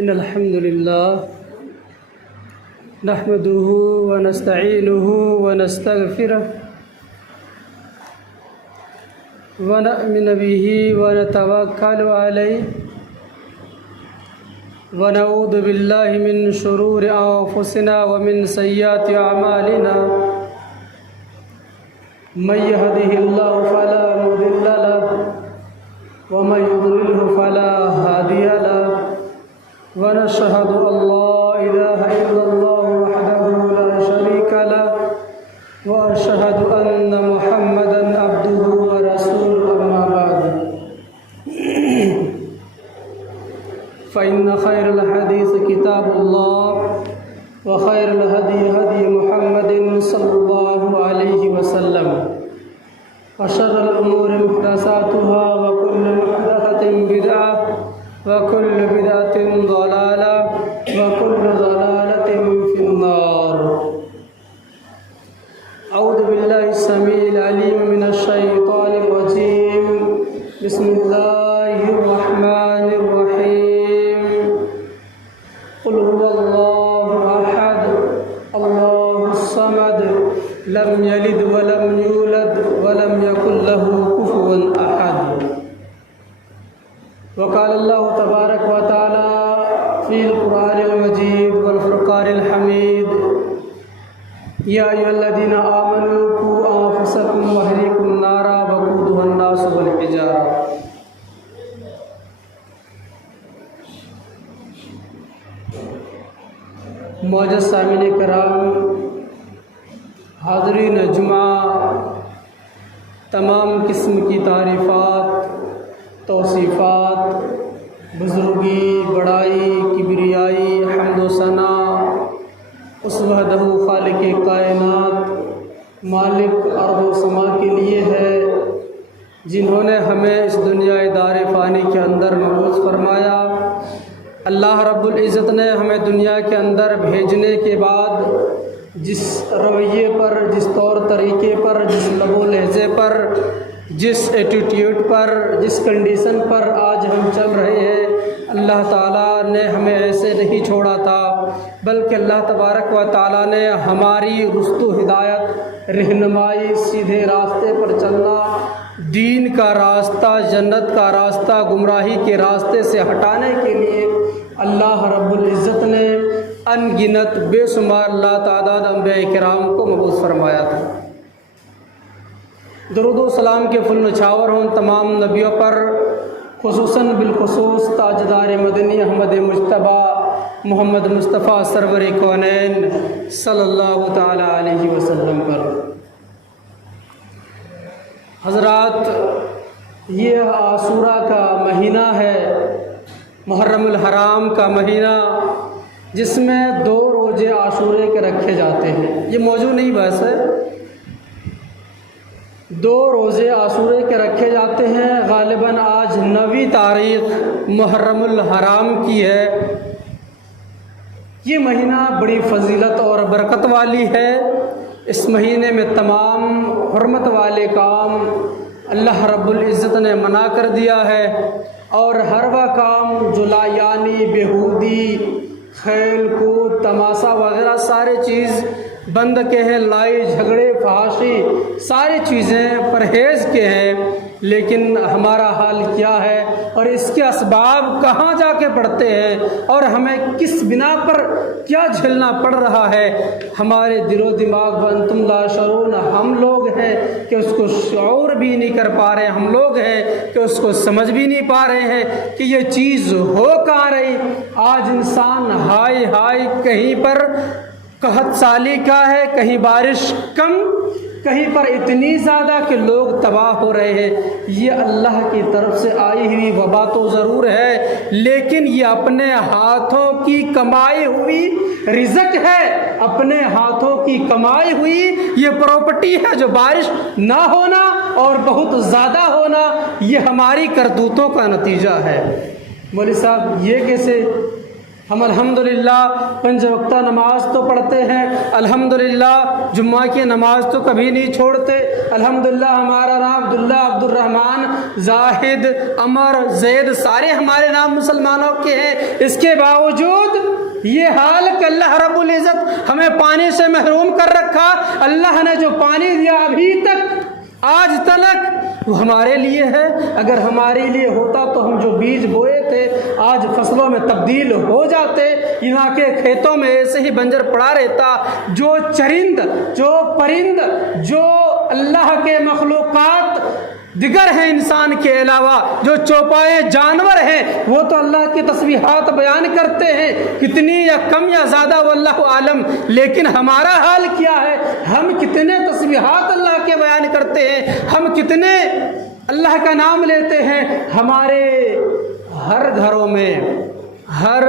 إن الحمد لله نحمده ونستعينه ونستغفره ونؤمن به ونتوكل عليه ونعوذ بالله من شرور أنفسنا ومن سيئات أعمالنا من يهده الله فلا مضل له ومن يضلله فلا هادي له ونشهد أن لا إله إلا الله وحده لا شريك له وأشهد أن محمدًا عبده ورسوله أما بعد فإن خير الحديث كتاب الله وخير الهدي هدي محمد صلى الله عليه وسلم وشر الأمور محدثاتها وكل محدثة بدعة وكل بدعة ضلالة وكل ضلالة في النار. أعوذ بالله السميع العليم من الشيطان الرجيم. بسم الله الرحمن الرحيم. قل هو الله أحد الله الصمد لم يلد ولم يولد ولم يكن له كفوا أحد. وقال الله تبارك وتعالى في القرآن المجيد والفرقان الحميد: يا أيها الذين آمنوا قوا أنفسكم وأهليكم نارا وقودها الناس والحجارة. معزز سامعین کرام، حاضرین جمعہ، تمام قسم کی تعریفات، توصیفات، بزرگی، بڑائی، کبریائی، حمد و ثنا اس وحدہ خالق کائنات مالک ارض و سما کے لیے ہے، جنہوں نے ہمیں اس دنیا دار فانی کے اندر مبعوث فرمایا۔ اللہ رب العزت نے ہمیں دنیا کے اندر بھیجنے کے بعد جس رویے پر، جس طور طریقے پر، جس لب و لہجے پر، جس ایٹیٹیوڈ پر، جس کنڈیشن پر آج ہم چل رہے ہیں، اللہ تعالیٰ نے ہمیں ایسے نہیں چھوڑا تھا، بلکہ اللہ تبارک و تعالیٰ نے ہماری رشد و ہدایت، رہنمائی، سیدھے راستے پر چلنا، دین کا راستہ، جنت کا راستہ گمراہی کے راستے سے ہٹانے کے لیے اللہ رب العزت نے ان گنت بے شمار لا تعداد انبیاء کرام کو مبعوث فرمایا تھا۔ درود و سلام کے پھول نچھاور ہوں تمام نبیوں پر، خصوصاً بالخصوص تاجدار مدنی احمد مجتبیٰ محمد مصطفیٰ سرور کونین صلی اللہ تعالی علیہ وسلم پر۔ حضرات، یہ عاشوراء کا مہینہ ہے، محرم الحرام کا مہینہ، جس میں 2 روزے عاشورے کے رکھے جاتے ہیں۔ یہ موضوع نہیں بحث ہے، 2 روزے عاشورے کے رکھے جاتے ہیں۔ غالباً آج 9ویں تاریخ محرم الحرام کی ہے۔ یہ مہینہ بڑی فضیلت اور برکت والی ہے۔ اس مہینے میں تمام حرمت والے کام اللہ رب العزت نے منع کر دیا ہے، اور ہر وہ کام جو لایانی، بیہودی، کھیل کود، تماشا وغیرہ سارے چیز بند کے ہیں، لڑائی جھگڑے، فحاشی ساری چیزیں پرہیز کے ہیں۔ لیکن ہمارا حال کیا ہے اور اس کے اسباب کہاں جا کے پڑتے ہیں اور ہمیں کس بنا پر کیا جھیلنا پڑ رہا ہے؟ ہمارے دل و دماغ وانتم لا شعورون، ہم لوگ ہیں کہ اس کو شعور بھی نہیں کر پا رہے، ہم لوگ ہیں کہ اس کو سمجھ بھی نہیں پا رہے ہیں کہ یہ چیز ہو کہاں رہی۔ آج انسان ہائی ہائی، کہیں پر قحط سالی کا ہے، کہیں بارش کم، کہیں پر اتنی زیادہ کہ لوگ تباہ ہو رہے ہیں۔ یہ اللہ کی طرف سے آئی ہوئی وبا تو ضرور ہے، لیکن یہ اپنے ہاتھوں کی کمائی ہوئی رزق ہے، اپنے ہاتھوں کی کمائی ہوئی یہ پراپرٹی ہے۔ جو بارش نہ ہونا اور بہت زیادہ ہونا یہ ہماری کرتوتوں کا نتیجہ ہے۔ مولوی صاحب یہ کیسے ہم الحمدللہ 5 وقتہ نماز تو پڑھتے ہیں، الحمدللہ جمعہ کی نماز تو کبھی نہیں چھوڑتے، الحمدللہ ہمارا نام عبداللہ، عبد الرحمن، زاہد، عمر، زید سارے ہمارے نام مسلمانوں کے ہیں۔ اس کے باوجود یہ حال کہ اللہ رب العزت ہمیں پانی سے محروم کر رکھا۔ اللہ نے جو پانی دیا ابھی تک آج تلک وہ ہمارے لیے ہے، اگر ہمارے لیے ہوتا تو ہم جو بیج بوئے تھے آج فصلوں میں تبدیل ہو جاتے، یہاں کے کھیتوں میں ایسے ہی بنجر پڑا رہتا۔ جو چرند، جو پرند، جو اللہ کے مخلوقات دیگر ہیں انسان کے علاوہ، جو چوپائے جانور ہیں، وہ تو اللہ کی تسبیحات بیان کرتے ہیں، کتنی یا کم یا زیادہ واللہ عالم، لیکن ہمارا حال کیا ہے؟ ہم کتنے تسبیحات اللہ کے بیان کرتے ہیں، ہم کتنے اللہ کا نام لیتے ہیں۔ ہمارے ہر گھروں میں ہر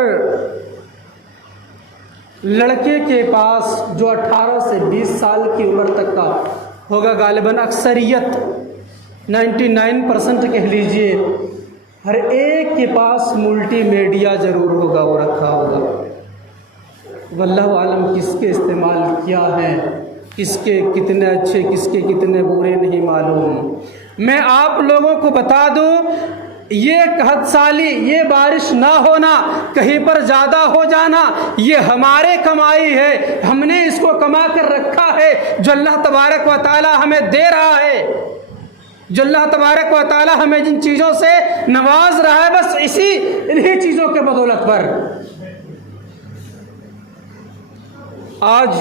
لڑکے کے پاس جو 18 سے 20 سال کی عمر تک کا ہوگا، غالباً اکثریت 99% کہہ لیجئے، ہر ایک کے پاس ملٹی میڈیا ضرور ہوگا، وہ رکھا ہوگا۔ واللہ عالم کس کے استعمال کیا ہے، کس کے کتنے اچھے، کس کے کتنے برے نہیں معلوم۔ میں آپ لوگوں کو بتا دوں، یہ قحط سالی، یہ بارش نہ ہونا، کہیں پر زیادہ ہو جانا، یہ ہمارے کمائی ہے، ہم نے اس کو کما کر رکھا ہے۔ جو اللہ تبارک و تعالی ہمیں دے رہا ہے، جو اللہ تبارک و تعالی ہمیں جن چیزوں سے نواز رہا ہے، بس انہی چیزوں کے بدولت پر آج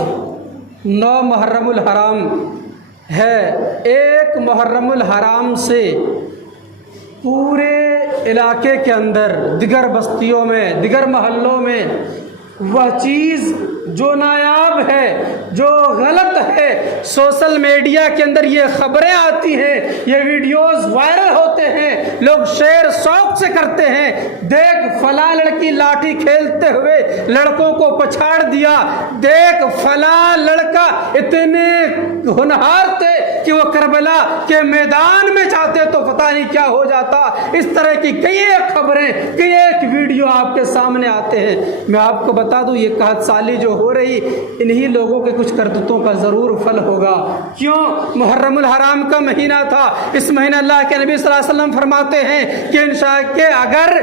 9 محرم الحرام ہے۔ 1 محرم الحرام سے پورے علاقے کے اندر، دیگر بستیوں میں، دیگر محلوں میں وہ چیز جو نایاب ہے، جو غلط ہے، سوشل میڈیا کے اندر یہ خبریں آتی ہیں، یہ ویڈیوز وائرل ہوتے ہیں، لوگ شیئر شوق سے کرتے ہیں، دیکھ فلاں لڑکی لاٹھی کھیلتے ہوئے لڑکوں کو پچھاڑ دیا، دیکھ فلاں لڑکا، اتنے ہونہار تھے کہ وہ کربلا کے میدان میں جاتے تو پتہ نہیں کیا ہو جاتا۔ اس طرح کی کئی ایک خبریں، کئی ایک ویڈیو آپ کے سامنے آتے ہیں۔ میں آپ کو بتا دوں، یہ قحط سالی جو ہو رہی، انہی لوگوں کے کچھ کرتوتوں کا ضرور پھل ہوگا۔ کیوں؟ محرم الحرام کا مہینہ تھا، اس مہینہ اللہ کے نبی صلی اللہ علیہ وسلم فرماتے ہیں کہ اگر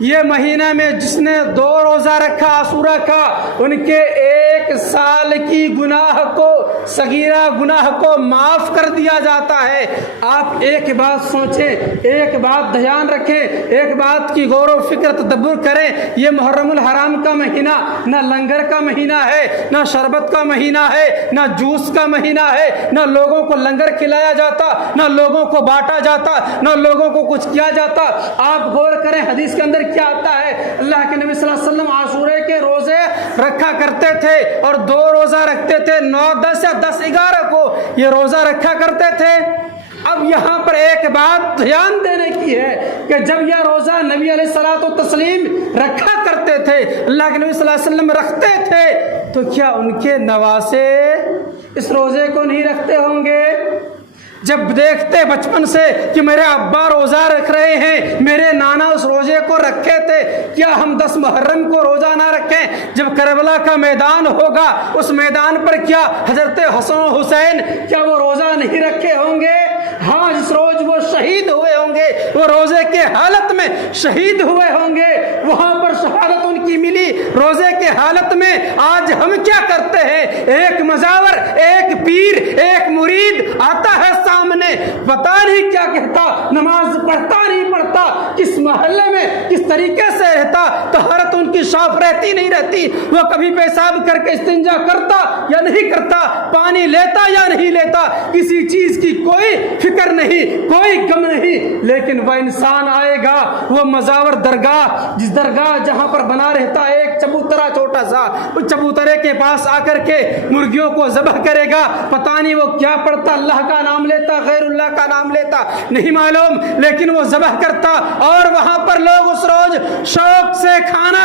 یہ مہینہ میں جس نے 2 روزہ رکھا، عاشورہ کا، ان کے 1 سال کی گناہ کو، صغیرہ گناہ کو معاف کر دیا جاتا ہے۔ آپ ایک بات سوچیں، ایک بات دھیان رکھیں، ایک بات کی غور و فکر تدبر کریں، یہ محرم الحرام کا مہینہ نہ لنگر کا مہینہ ہے، نہ شربت کا مہینہ ہے، نہ جوس کا مہینہ ہے، نہ لوگوں کو لنگر کھلایا جاتا، نہ لوگوں کو بانٹا جاتا، نہ لوگوں کو کچھ کیا جاتا۔ آپ غور کریں حدیث کے اندر کیا آتا ہے، اللہ کے نبی صلی اللہ علیہ وسلم عاشورے کے روزے رکھا کرتے تھے، اور 2 روزہ رکھتے تھے، 9، 10 یا 10، 11 کو یہ روزہ رکھا کرتے تھے۔ اب یہاں پر ایک بات دھیان دینے کی ہے کہ جب یہ روزہ نبی علیہ الصلوۃ والتسلیم رکھا کرتے تھے، اللہ کے نبی صلی اللہ علیہ وسلم رکھتے تھے، تو کیا ان کے نواسے اس روزے کو نہیں رکھتے ہوں گے؟ جب دیکھتے بچپن سے کہ میرے ابا روزہ رکھ رہے ہیں، میرے نانا اس روزے کو رکھے تھے، کیا ہم 10 محرم کو روزہ نہ رکھیں؟ جب کربلا کا میدان ہوگا، اس میدان پر کیا حضرت حسن و حسین کیا وہ روزہ نہیں رکھے ہوں گے؟ ہاں، جس روز وہ شہید ہوئے ہوں گے، وہ روزے کے حالت میں شہید ہوئے ہوں گے، وہاں پر شہادت ان کی ملی روزے کے حالت میں۔ آج ہم کیا کرتے ہیں؟ ایک مزاور، ایک پیر، ایک مرید آتا ہے سامنے، پتہ نہیں کیا کہتا، نماز پڑھتا نہیں پڑھتا، کس محلے میں کس طریقے سے رہتا، طہارت ان کی صاف رہتی نہیں رہتی، وہ کبھی پیشاب کر کے استنجا کرتا یا نہیں کرتا، پانی لیتا یا نہیں لیتا، کسی چیز کی کوئی فکر نہیں، کوئی غم نہیں۔ لیکن وہ انسان آئے گا، وہ مزاور درگاہ، جس درگاہ جہاں پر بنا رہتا ایک چبوترا چھوٹا سا، اس چبوترے کے پاس آ کر کے مرغیوں کو ذبح کرے گا، پتہ نہیں وہ کیا پڑھتا، اللہ کا نام لیتا، غیر اللہ کا نام لیتا، نہیں معلوم، لیکن وہ ذبح کرتا، اور وہاں پر لوگ اس روز شوق سے کھانا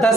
10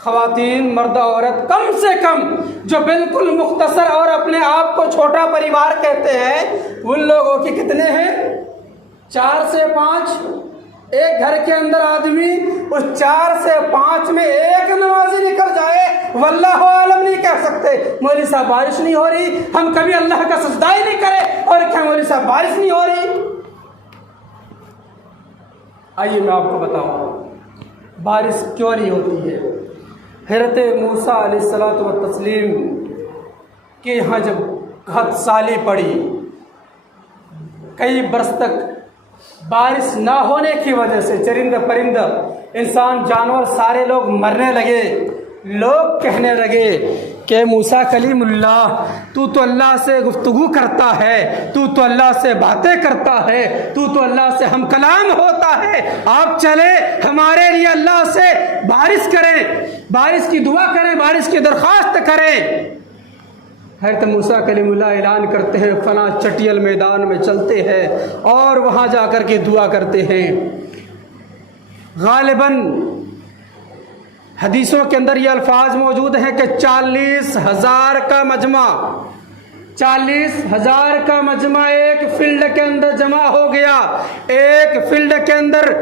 خواتین مرد عورت کم سے کم جو بالکل مختصر اور اپنے آپ کو چھوٹا پریوار کہتے ہیں ان لوگوں کے کتنے ہیں؟ 4 سے 5۔ ایک گھر کے اندر آدمی اس 4 سے 5 میں ایک نمازی نکل جائے واللہ عالم نہیں کہہ سکتے مولوی صاحب بارش نہیں ہو رہی، ہم کبھی اللہ کا سجدہ ہی نہیں کرے اور کیا مولوی صاحب بارش نہیں ہو رہی؟ آئیے میں آپ کو بتاؤں بارش کیوں نہیں ہوتی ہے۔ حضرت موسیٰ علیہ الصلوۃ والتسلیم کے یہاں جب 7 سالی پڑی، کئی برس تک بارش نہ ہونے کی وجہ سے چرند پرند انسان جانور سارے لوگ مرنے لگے۔ لوگ کہنے لگے کہ موسیٰ کلیم اللہ تو اللہ سے گفتگو کرتا ہے، تو اللہ سے باتیں کرتا ہے، تو اللہ سے ہم کلام ہوتا ہے، آپ چلے ہمارے لیے اللہ سے بارش کریں، بارش کی دعا کریں، بارش کی درخواست کریں۔ حضرت موسیٰ کلیم اللہ اعلان کرتے ہیں، فلاں چٹیل میدان میں چلتے ہیں اور وہاں جا کر کے دعا کرتے ہیں۔ غالباً حدیثوں کے اندر یہ الفاظ موجود ہیں کہ 40,000 کا مجمع، 40,000 کا مجمع ایک فیلڈ کے اندر جمع ہو گیا، ایک فیلڈ کے اندر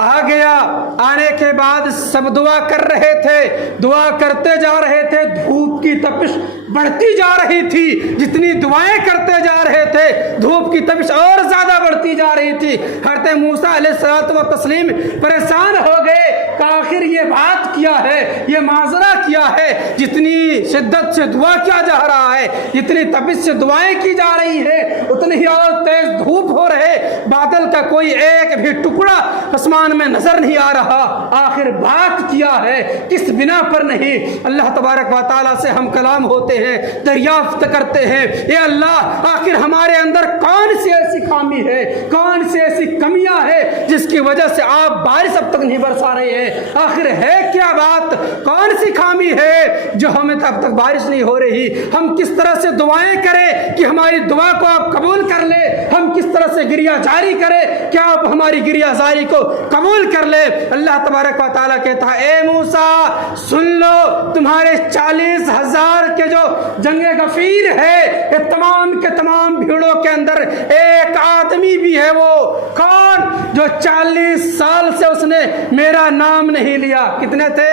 آ گیا۔ آنے کے بعد سب دعا کر رہے تھے، دعا کرتے جا رہے تھے، دھوپ کی تپش بڑھتی جا رہی تھی، جتنی دعائیں کرتے جا رہے تھے دھوپ کی تپش اور زیادہ بڑھتی جا رہی تھی۔ حضرت موسیٰ علیہ الصلوۃ والتسلیم پریشان ہو گئے کہ آخر یہ بات کیا ہے، یہ معذرہ کیا ہے، جتنی شدت سے دعا کیا جا رہا ہے، جتنی تپش سے دعائیں کی جا رہی ہے اتنی ہی اور تیز دھوپ ہو رہے، بادل کا کوئی ایک بھی ٹکڑا آسمان میں نظر نہیں آ رہا، آخر بات کیا ہے، کس بنا پر نہیں؟ اللہ تبارک و تعالیٰ سے ہم کلام ہوتے ہیں، دریافت کرتے ہیں، اے اللہ آخر ہمارے اندر کون سی ایسی خامی ہے، کون سی ایسی کمیاں ہے جس کی وجہ سے آپ بارش اب تک نہیں برسا رہے ہیں؟ آخر ہے کیا بات، کون سی خامی ہے جو ہمیں اب تک بارش نہیں ہو رہی؟ ہم کس طرح سے دعائیں کریں کہ ہماری دعا کو آپ قبول کر لے؟ ہم کس طرح سے گریہ جاری کریں کہ آپ ہماری گریہ جاری کو قبول کر لے؟ اللہ تبارک و تعالیٰ کہتا ہے، اے موسیٰ سن لو، تمہارے 40,000 کے جو جنگ غفیر ہے، یہ تمام کے تمام بھیڑوں کے اندر ایک آدمی بھی ہے، وہ کون؟ جو 40 سال سے اس نے میرا نام نہیں لیا۔ کتنے تھے؟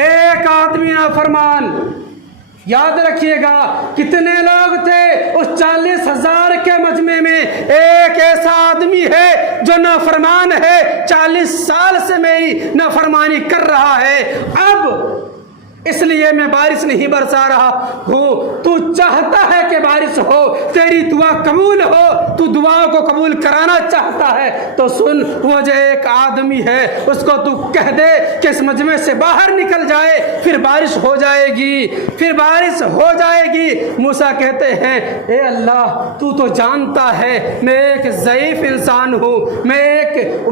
ایک آدمی نافرمان۔ یاد رکھیے گا کتنے لوگ تھے اس 40,000 کے مجمع میں؟ ایک ایسا آدمی ہے جو نافرمان ہے، 40 سال سے میری نافرمانی کر رہا ہے، اب اس لیے میں بارش نہیں برسا رہا ہوں۔ تو چاہتا ہے کہ بارش ہو، تیری دعا قبول ہو، تو دعاؤں کو قبول کرانا چاہتا ہے تو سن، وہ جو ایک آدمی ہے اس کو تو کہہ دے کہ اس مجمع سے باہر نکل جائے، پھر بارش ہو جائے گی، پھر بارش ہو جائے گی۔ موسیٰ کہتے ہیں، اے اللہ تو جانتا ہے میں ایک ضعیف انسان ہوں،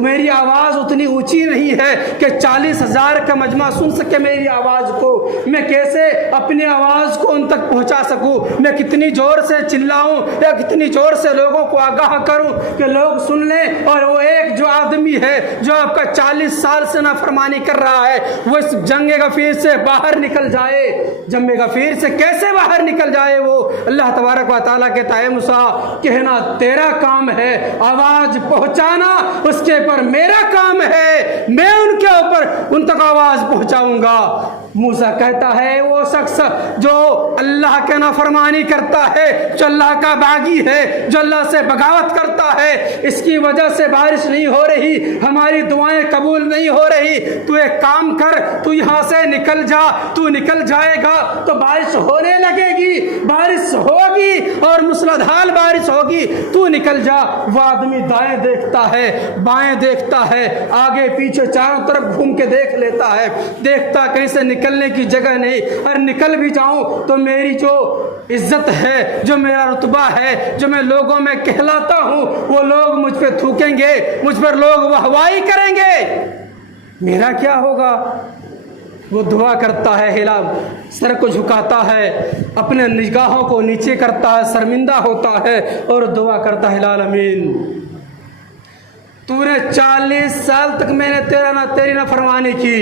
میری آواز اتنی اونچی نہیں ہے کہ 40,000 کا مجمع سن سکے میری آواز کو، میں کیسے اپنی آواز کو ان تک پہنچا سکوں؟ میں کتنی زور سے چلاؤں یا کتنی زور سے لوگوں کو آگاہ کروں کہ لوگ سن لیں؟ اور وہ ایک جو آدمی ہے جو آپ کا 40 سال سے نافرمانی کر رہا ہے وہ اس جنگ غفیر سے باہر نکل جائے۔ جنگ غفیر سے کیسے باہر نکل جائے وہ؟ اللہ تبارک و تعالیٰ کہتا ہے، موسیٰ کہنا تیرا کام ہے، آواز پہنچانا اس کے اوپر میرا کام ہے، میں ان کے اوپر ان تک آواز پہنچاؤں گا۔ موسیٰ کہتا ہے، وہ شخص جو اللہ کے نافرمانی کرتا ہے، جو اللہ کا باغی ہے، جو اللہ سے بغاوت کرتا ہے، اس کی وجہ سے بارش نہیں ہو رہی، ہماری دعائیں قبول نہیں ہو رہی، تو ایک کام کر، تو یہاں سے نکل جا، تو نکل جائے گا تو بارش ہونے لگے گی، بارش ہوگی اور موسلادھار بارش ہوگی، تو نکل جا۔ وہ آدمی دائیں دیکھتا ہے، بائیں دیکھتا ہے، آگے پیچھے چاروں طرف گھوم کے دیکھ لیتا ہے، دیکھتا کہیں سے نکلنے کی جگہ نہیں، اور نکل بھی جاؤں تو میری جو عزت ہے، جو میرا رتبہ ہے، جو میں لوگوں میں کہلاتا ہوں، وہ لوگ مجھ پہ تھوکیں گے، مجھ پر لوگ واہوائی کریں گے، میرا کیا ہوگا؟ وہ دعا کرتا ہے، ہلا سر کو جھکاتا ہے، اپنے نگاہوں کو نیچے کرتا ہے، شرمندہ ہوتا ہے اور دعا کرتا ہے، العالمین تو نے 40 سال تک میں نے تیری نافرمانی کی،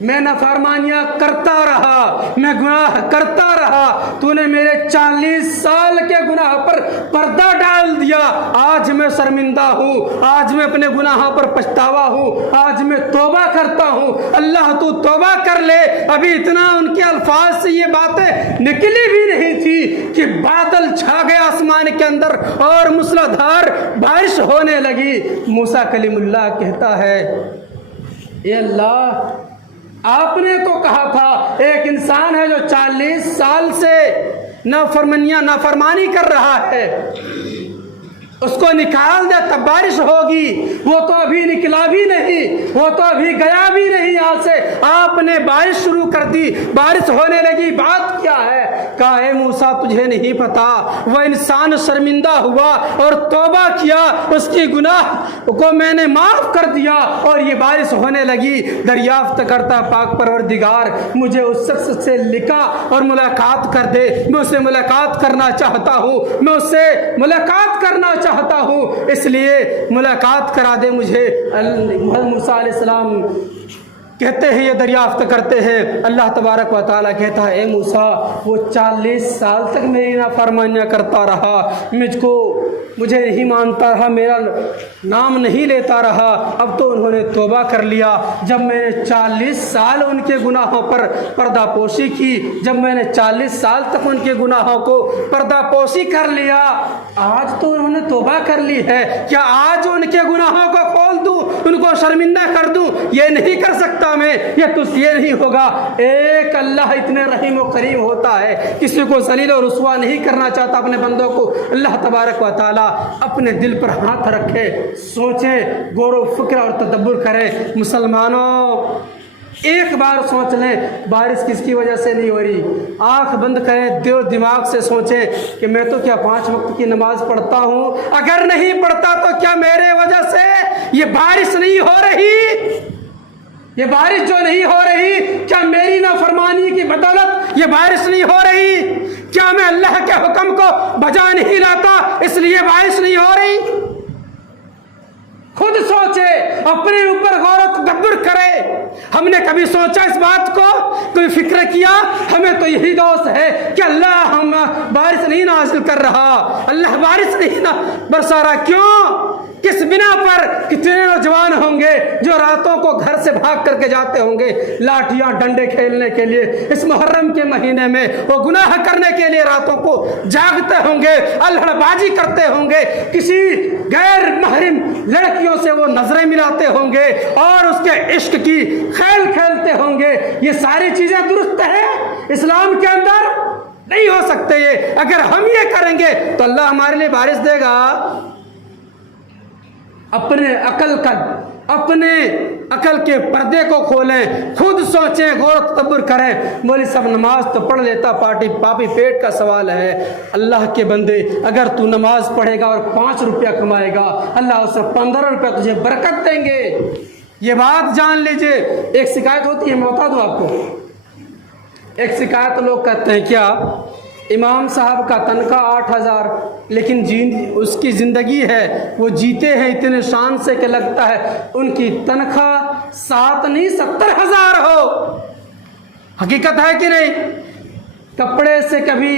میں نافرمانیاں کرتا رہا، میں گناہ کرتا رہا، تو نے میرے 40 سال کے گناہ پر پردہ ڈال دیا۔ آج میں شرمندہ ہوں، آج میں اپنے گناہوں پر پچھتاوا ہوں، آج میں توبہ کرتا ہوں۔ اللہ تو توبہ کر لے۔ ابھی اتنا ان کے الفاظ سے یہ باتیں نکلی بھی نہیں تھی کہ بادل چھا گیا آسمان کے اندر اور موسلادھار بارش ہونے لگی۔ موسیٰ کلیم اللہ کہتا ہے، اے اللہ، آپ نے تو کہا تھا ایک انسان ہے جو 40 سال سے نافرمانی کر رہا ہے، اس کو نکال دے تب بارش ہوگی۔ وہ تو ابھی نکلا بھی نہیں، وہ تو ابھی گیا بھی نہیں یہاں سے، آپ نے بارش شروع کر دی، بارش ہونے لگی، بات کیا ہے؟ کہا اے موسیٰ تجھے نہیں پتا، وہ انسان شرمندہ ہوا اور توبہ کیا، اس کی گناہ کو میں نے معاف کر دیا اور یہ بارش ہونے لگی۔ دریافت کرتا پاک پروردگار مجھے اس شخص سے لکھا اور ملاقات کر دے، میں اس سے ملاقات کرنا چاہتا ہوں، میں اس سے ملاقات کرنا چاہتا ہوں، اس لیے ملاقات کرا دے مجھے۔ موسیٰ علیہ السلام کہتے ہیں، یہ دریافت کرتے ہیں، اللہ تبارک و تعالیٰ کہتا ہے اے موسیٰ وہ 40 سال تک میری نافرمانیاں کرتا رہا، مجھے نہیں مانتا رہا، میرا نام نہیں لیتا رہا، اب تو انہوں نے توبہ کر لیا۔ جب میں نے 40 سال ان کے گناہوں پر پردہ پوشی کی، جب میں نے 40 سال تک ان کے گناہوں کو پردہ پوشی کر لیا، آج تو انہوں نے توبہ کر لی ہے، کیا آج ان کے گناہوں کو کھول دوں، ان کو شرمندہ کر دوں؟ یہ نہیں کر سکتا میں، یہ نہیں ہوگا۔ ایک اللہ اتنے رحیم و کریم ہوتا ہے، کسی کو ذلیل و رسوا نہیں کرنا چاہتا اپنے بندوں کو۔ اللہ تبارک و تعالیٰ اپنے دل پر ہاتھ رکھے، سوچے، غور و فکر اور تدبر کرے۔ مسلمانوں ایک بار سوچ لیں بارش کس کی وجہ سے نہیں ہو رہی، آنکھ بند کریں، دل و دماغ سے سوچیں کہ میں تو کیا 5 وقت کی نماز پڑھتا ہوں، اگر نہیں پڑھتا تو کیا میرے وجہ سے یہ بارش نہیں ہو رہی؟ یہ بارش جو نہیں ہو رہی کیا میری نافرمانی کی بدولت یہ بارش نہیں ہو رہی؟ کیا میں اللہ کے حکم کو بجا نہیں لاتا اس لیے بارش نہیں ہو رہی؟ خود سوچے، اپنے اوپر غور و تدبر کرے۔ ہم نے کبھی سوچا اس بات کو، کوئی فکر کیا؟ ہمیں تو یہی دوست ہے کہ اللہ ہم بارش نہیں نازل کر رہا، اللہ بارش نہیں برسا رہا، کیوں؟ کس بنا پر؟ کتنے نوجوان ہوں گے جو راتوں کو گھر سے بھاگ کر کے جاتے ہوں گے لاٹھیاں ڈنڈے کھیلنے کے لیے، اس محرم کے مہینے میں وہ گناہ کرنے کے لیے راتوں کو جاگتے ہوں گے، الہڑ بازی کرتے ہوں گے، کسی غیر محرم لڑکیوں سے وہ نظریں ملاتے ہوں گے اور اس کے عشق کی کھیل کھیلتے ہوں گے۔ یہ ساری چیزیں درست ہیں اسلام کے اندر؟ نہیں ہو سکتے یہ۔ اگر ہم یہ کریں گے تو اللہ ہمارے لیے بارش دے گا؟ اپنے عقل کے پردے کو کھولیں، خود سوچیں، غور و تدبر کریں۔ مولوی صاحب نماز تو پڑھ لیتا، پاپی پیٹ کا سوال ہے۔ اللہ کے بندے اگر تو نماز پڑھے گا اور 5 روپیہ کمائے گا، اللہ اسے 15 روپیہ تجھے برکت دیں گے، یہ بات جان لیجئے۔ ایک شکایت ہوتی ہے، میں بتا دوں آپ کو، ایک شکایت لوگ کہتے ہیں کیا امام صاحب کا تنخواہ 8,000 لیکن اس کی زندگی ہے، وہ جیتے ہیں اتنے شان سے کہ لگتا ہے ان کی تنخواہ 7 نہیں 70,000 ہو۔ حقیقت ہے کہ نہیں؟ کپڑے سے کبھی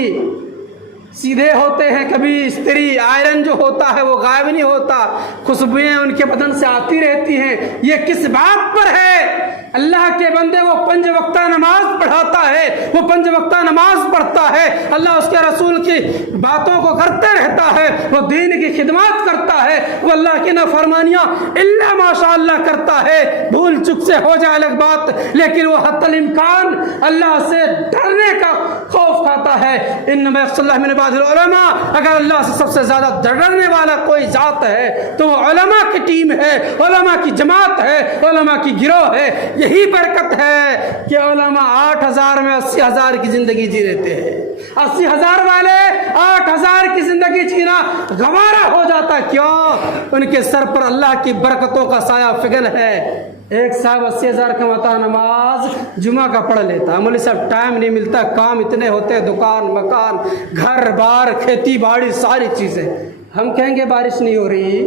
سیدھے ہوتے ہیں، کبھی استری آئرن جو ہوتا ہے وہ غائب نہیں ہوتا، خوشبوئیں ان کے بدن سے آتی رہتی ہیں۔ یہ کس بات پر ہے؟ اللہ کے بندے وہ 5 وقتہ نماز پڑھاتا ہے، وہ 5 وقتہ نماز پڑھتا ہے، اللہ اس کے رسول کی باتوں کو کرتے رہتا ہے، وہ دین کی خدمات کرتا ہے، وہ اللہ کی نافرمانیاں الا ماشاء اللہ کرتا ہے، بھول چک سے ہو جائے الگ بات، لیکن وہ حتی الامکان اللہ سے ڈرنے کا خوف کھاتا ہے۔ انما یخشی اللہ من عباد العلماء، اگر اللہ سے سب سے زیادہ ڈرنے والا کوئی ذات ہے تو وہ علماء کی ٹیم ہے، علماء کی جماعت ہے، علماء کی گروہ ہے۔ یہی برکت ہے کہ علماء 8,000 میں 80,000 کی زندگی جی لیتے ہیں۔ 80,000 والے 8,000 کی زندگی جینا گوارا ہو جاتا، کیوں؟ ان کے سر پر اللہ کی برکتوں کا سایہ فگن ہے۔ ایک صاحب 80,000 کماتا، نماز جمعہ کا پڑھ لیتا، مولوی صاحب ٹائم نہیں ملتا، کام اتنے ہوتے، دکان مکان گھر بار کھیتی باڑی ساری چیزیں۔ ہم کہیں گے بارش نہیں ہو رہی،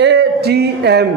ATM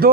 2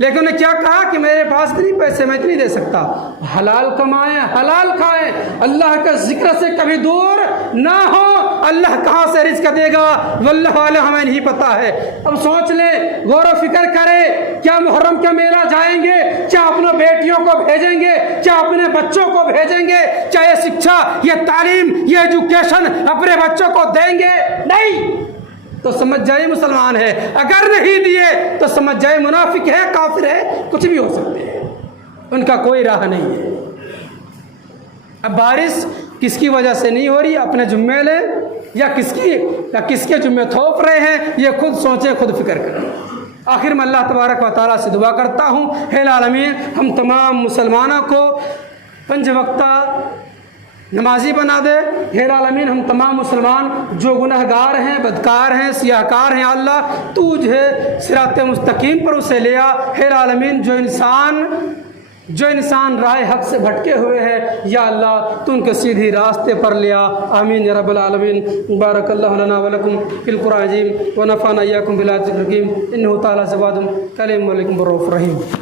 لیکن انہیں کیا کہا کہ میرے پاس اتنے پیسے میں اتنی دے سکتا. حلال کمائیں, حلال کھائیں, اللہ کا ذکر سے کبھی دور نہ ہو. اللہ کہاں سے رزق دے گا واللہ عالم, ہمیں نہیں پتا ہے. اب سوچ لیں, غور و فکر کریں, کیا محرم کا میلہ جائیں گے, کیا اپنے بیٹیوں کو بھیجیں گے, کیا اپنے بچوں کو بھیجیں گے, کیا یہ شکشا, یہ تعلیم, یہ ایجوکیشن اپنے بچوں کو دیں گے؟ نہیں. تو سمجھ جائے مسلمان ہے, اگر نہیں دیے تو سمجھ جائے منافق ہے, کافر ہے, کچھ بھی ہو سکتے ہیں, ان کا کوئی راہ نہیں ہے. اب بارش کس کی وجہ سے نہیں ہو رہی, اپنے ذمے لیں یا کس کے ذمے تھوپ رہے ہیں, یہ خود سوچیں, خود فکر کریں. آخر میں اللہ تبارک و تعالیٰ سے دعا کرتا ہوں, ہے العالمین ہم تمام مسلمانوں کو 5 وقتہ نمازی بنا دے. ہے العالمین ہم تمام مسلمان جو گنہگار ہیں, بدکار ہیں, سیاہکار ہیں, اللہ تو جو صراط مستقیم پر اسے لیا. ہے العالمین جو انسان راہ حق سے بھٹکے ہوئے ہیں, یا اللہ تو ان کے سیدھی راستے پر لیا. آمین یا رب العالمین. بارک اللہ لنا ولکم فی القرآن العظیم ونفعنا ایاکم بالآیات الحکیم انہ تعالی جواد کریم علیکم الرؤوف الرحیم.